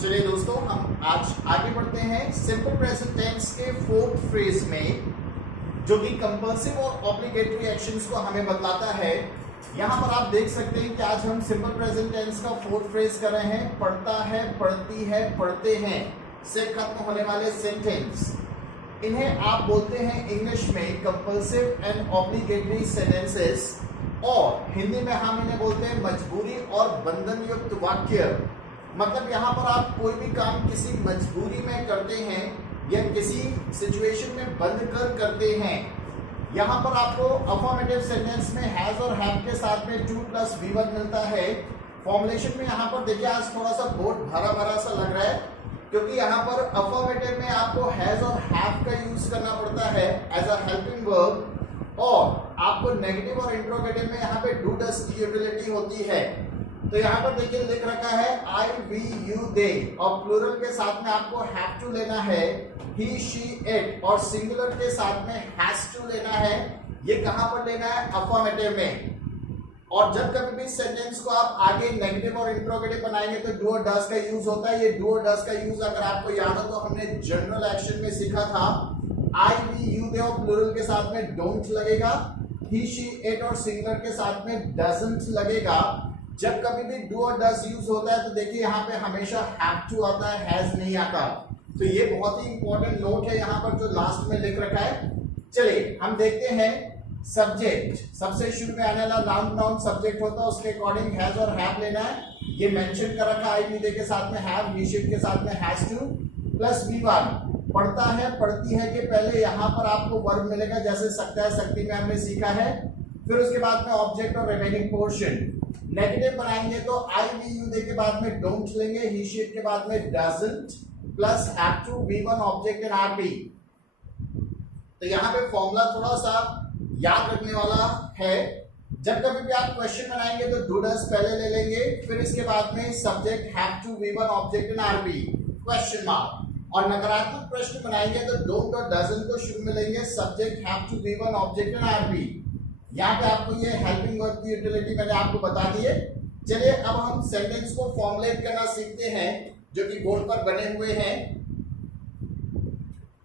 चलिए दोस्तों, हम आज आगे बढ़ते हैं सिंपल प्रेजेंट टेंस के फोर्थ फ्रेज में, जो कि कंपल्सिव और ऑब्लिगेटरी एक्शंस को हमें बतलाता है। यहां पर आप देख सकते हैं कि आज हम सिंपल प्रेजेंट टेंस का फोर्थ फ्रेज कर रहे हैं। पढ़ता है, पढ़ती है, पढ़ते हैं से खत्म होने वाले सेंटेंस, इन्हें आप बोलते हैं इंग्लिश में कंपल्सिव एंड ऑब्लिगेटरी सेंटेंसेस, और हिंदी में हम इन्हें बोलते हैं मजबूरी और बंधन युक्त वाक्य। मतलब यहाँ पर आप कोई भी काम किसी मजबूरी में करते हैं या किसी सिचुएशन में बंद कर करते हैं। यहाँ पर आपको अफर्मेटिव सेंटेंस में हैज और हैव के साथ में 2 + V1 मिलता है। फॉर्मुलेशन में यहाँ पर देखिए, आज थोड़ा सा बोर्ड भरा भरा सा लग रहा है, क्योंकि यहाँ पर अफर्मेटिव में आपको हैज और हैव का यूज करना पड़ता है एज अ हेल्पिंग वर्ब, और आपको नेगेटिव और इंट्रोगेटिव में यहाँ पे डू डस की यूटिलिटी होती है। तो यहाँ पर देखिए लिख रखा है आई, वी, यू, दे, और प्लूरल के साथ में आपको हैव टू लेना है ही, शी, इट, और सिंगुलर के साथ में हैज टू लेना है। ये कहां पर लेना है? अफर्मेटिव में। और जब कभी भी सेंटेंस को आप आगे नेगेटिव और इंट्रोगेटिव बनाएंगे तो डू और डस का यूज होता है। ये डू और डस का यूज अगर आपको याद हो तो हमने जनरल एक्शन में सीखा था। आई, वी, यू, दे और प्लूरल के साथ में डोंट लगेगा, ही, शी, इट और सिंगुलर के साथ में डजंट लगेगा। जब कभी भी डू और डस यूज होता है तो देखिए यहाँ पे हमेशा हैव टू आता है, हैज नहीं आता। तो ये बहुत ही इंपॉर्टेंट नोट है यहाँ पर जो लास्ट में लिख रखा है। चलिए हम देखते हैं सब्जेक्ट। सबसे शुरू में आने वाला नाउन सब्जेक्ट होता है, उसके अकॉर्डिंग हैज और हैव लेना है। ये मेंशन कर रखा है, आई, वी, दे के साथ में हैव, ही, शी, के साथ में हैज टू प्लस V1। पढ़ता है, पढ़ती है के पहले यहाँ पर आपको वर्ब मिलेगा, जैसे सकता है, सकती में हमने सीखा है। फिर उसके बाद में ऑब्जेक्ट और रिमेनिंग पोर्शन। नेगेटिव बनाएंगे तो आई, वी, यू, दे के बाद में डोंट लेंगे, ही, शी, के बाद में doesn't plus have to, V1 object and RP. तो यहाँ पे फॉर्मूला थोड़ा सा याद रखने वाला है। जब कभी भी आप क्वेश्चन बनाएंगे तो डू डस पहले ले लेंगे, फिर इसके बाद में subject have to, V1 object and RP question mark. और नकारात्मक प्रश्न बनाएंगे तो डोंट और डजंट को शुरू में लेंगे, subject have to, V1 object and RP. यहाँ पे आपको ये हेल्पिंग वर्ब की यूटिलिटी मैंने आपको बता दी है। चलिए अब हम सेंटेंस को फॉर्मुलेट करना सीखते हैं, जो कि बोर्ड पर बने हुए हैं।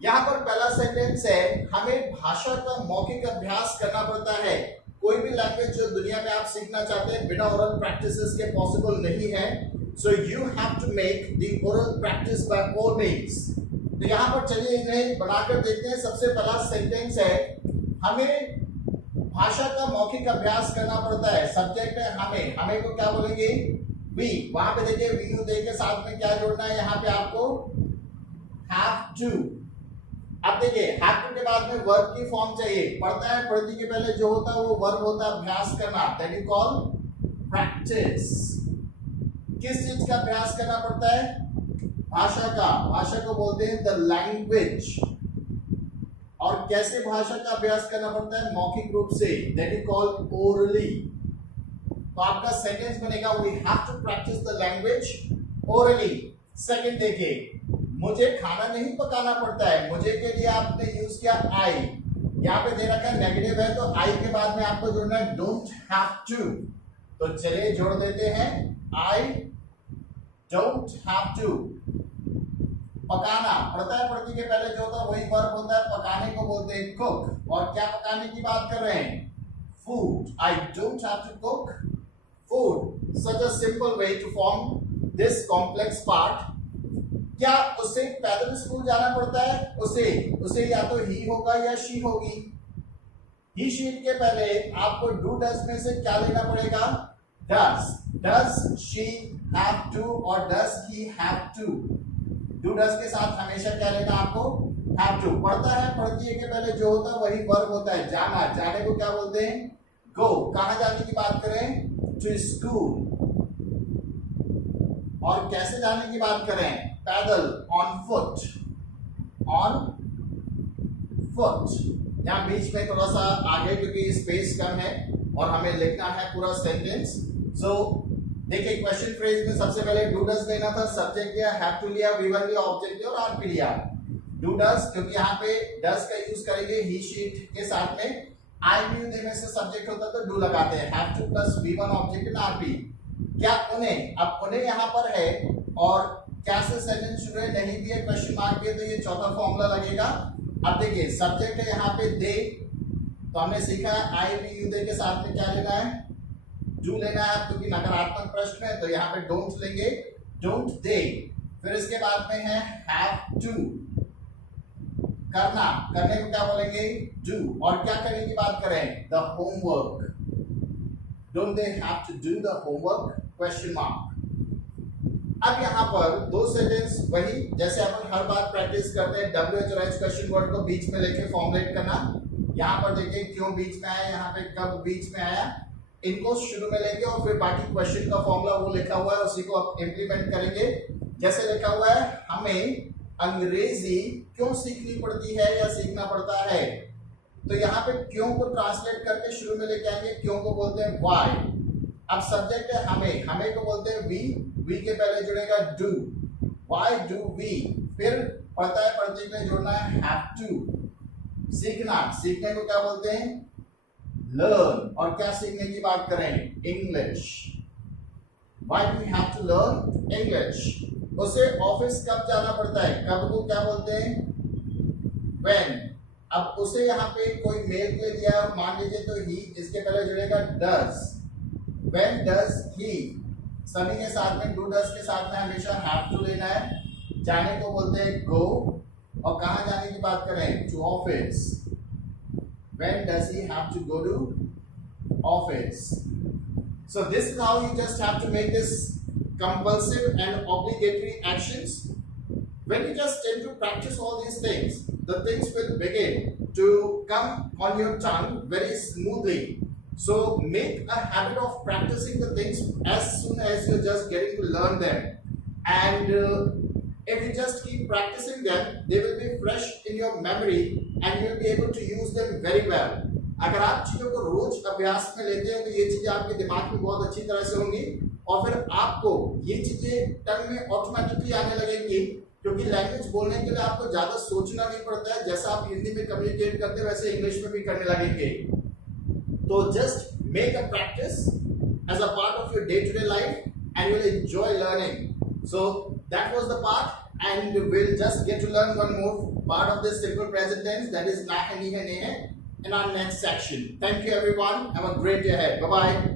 यहाँ पर पहला सेंटेंस है, हमें भाषा का मौखिक अभ्यास करना पड़ता है। कोई भी लैंग्वेज जो दुनिया में आप सीखना चाहते हैं बिना ओरल प्रैक्टिसेस के पॉसिबल नहीं है। So you have to make the oral practice by all means. तो यहाँ पर चलिए इन्हें बनाकर देखते हैं। सबसे पहला सेंटेंस है, हमें भाषा का मौखिक अभ्यास करना पड़ता है। सब्जेक्ट है हमें, हमें को क्या बोलेंगे? वी। वहां पे देखिए वी, यू, दे के साथ में क्या जोड़ना है? यहाँ पे आपको हैव टू। अब देखिए हैव टू के बाद में वर्ब की फॉर्म चाहिए। पढ़ता है, पढ़ती के पहले जो होता है वो वर्ब होता है अभ्यास करना, दैट यू कॉल प्रैक्टिस। किस चीज का अभ्यास करना पड़ता है? भाषा का। भाषा को बोलते हैं द लैंग्वेज। और कैसे भाषा का अभ्यास करना पड़ता है? मौखिक रूप से, दैट यू कॉल ओरली। तो आपका सेंटेंस बनेगा we have to practise the language orally. Second देखिए, मुझे खाना नहीं पकाना पड़ता है। मुझे के लिए आपने यूज किया आई। यहाँ पे दे रखा है नेगेटिव है, तो आई के बाद में आपको जोड़ना है डोंट हैव टू। तो चलिए जोड़ देते हैं, आई डोंट हैव टू। पकाना, पढ़ता है, पढ़ती के पहले जो होता है वही वर्ब होता है। पकाने को बोलते हैं कुक। और क्या पकाने की बात कर रहे हैं? Food. I don't have to cook food. Such a simple way to form this complex part. क्या उसे पैदल स्कूल जाना पड़ता है? उसे या तो ही होगा या शी होगी। ही, शी के पहले आपको डू डस में से क्या लेना पड़ेगा? Does. Does she have to और does he have to. Do does के साथ हमेशा क्या लेना आपको? Have to. पढ़ता है, पढ़ती है के पहले जो होता है वही वर्ब होता है। जाना, जाने को क्या बोलते हैं? गो। कहां जाने की बात करें? To school. और कैसे जाने की बात करें? पैदल, ऑन फुट। On foot. यहाँ बीच में थोड़ा सा आगे, क्योंकि स्पेस कम है और हमें लिखना है पूरा सेंटेंस। सो देखिए क्वेश्चन फ्रेज में सबसे पहले डू डस लेना था, सब्जेक्ट लिया, हैव टू लिया, V1 लिया, ऑब्जेक्ट लिया और आरपी लिया। डू डस, क्योंकि यहाँ पे डस का यूज करेंगे ही, शी के साथ में। आई, वी, यू, दे में से सब्जेक्ट होता तो डू लगाते हैं, have two plus V1 object and RP. क्या उन्हें? अब उन्हें यहाँ पर है और क्या से सेंटेंस शुरू है, नहीं भी है, क्वेश्चन मार्क भी है, तो ये चौथा फॉर्मूला लगेगा। अब देखिए सब्जेक्ट है यहाँ पे दे, तो हमने सीखा आई वी यू दे के साथ में क्या लेना है, डू लेना है, क्योंकि नकारात्मक प्रश्न है तो यहाँ पे डोंट लेंगे, डोंट दे। फिर इसके बाद में है हैव टू, करना, करने को क्या बोलेंगे, डू। और क्या करने की बात करें, the homework, don't they have to do the homework, question mark. अब यहाँ पर दो सेंटेंस वही जैसे अपन हर बार प्रैक्टिस करते हैं, WH और H क्वेश्चन वर्ड को बीच में लेके फॉर्मुलेट करना। यहाँ पर देखिए क्यों बीच में आया, यहाँ पे कब बीच में आया, इनको शुरू में लेंगे और फिर बाकी क्वेश्चन का फॉर्मूला वो लिखा हुआ है उसी को आप इंप्लीमेंट करेंगे। जैसे लिखा हुआ है, हमें अंग्रेजी क्यों सीखनी पड़ती है या सीखना पड़ता है, तो यहाँ पे क्यों को ट्रांसलेट करके शुरू में लेके आएंगे, क्यों को बोलते हैं व्हाई। अब सब्जेक्ट है हमें, हमें को बोलते हैं वी के पहले जुड़ेगा डू, व्हाई डू वी। फिर पता है प्रतीक में जोड़ना है हैव टू, सीखना, सीखने को क्या बोलते हैं, लर्न। और क्या सीखने की बात करें, English, why do we have to learn English. उसे ऑफिस कब जाना पड़ता है, कब को क्या बोलते हैं, व्हेन। अब उसे यहाँ पे कोई मेल के दिया मान लीजिए तो ही, इसके पहले जुड़ेगा डज, व्हेन डज ही। सभी के साथ में डू डज के साथ में हमेशा हैव टू लेना है। जाने को बोलते हैं गो, और कहाँ जाने की बात करें, to office, when does he have to go to office. So this is how you just have to make this compulsive and obligatory actions. When you just tend to practice all these things, the things will begin to come on your tongue very smoothly. So make a habit of practicing the things as soon as you're just getting to learn them. And if you just keep practicing them, they will be fresh in your memory and you'll be able to use them very well. अगर आप चीजों को रोज अभ्यास में लेते हैं तो ये चीजें आपके दिमाग में बहुत अच्छी तरह से होंगी और फिर आपको ये चीजें टंग में ऑटोमेटिकली आने लगेंगी, क्योंकि लैंग्वेज बोलने के लिए आपको ज्यादा सोचना नहीं पड़ता है। जैसा आप हिंदी में कम्युनिकेट करते हैं वैसे इंग्लिश में भी करने लगेंगे। तो just make a practice as a part of your day to day life and you will enjoy learning. So that was the part and we'll just get to learn one more part of this simple present tense, that is na hai, nahi hai, in our next section. Thank you everyone. Have a great day ahead. Bye bye.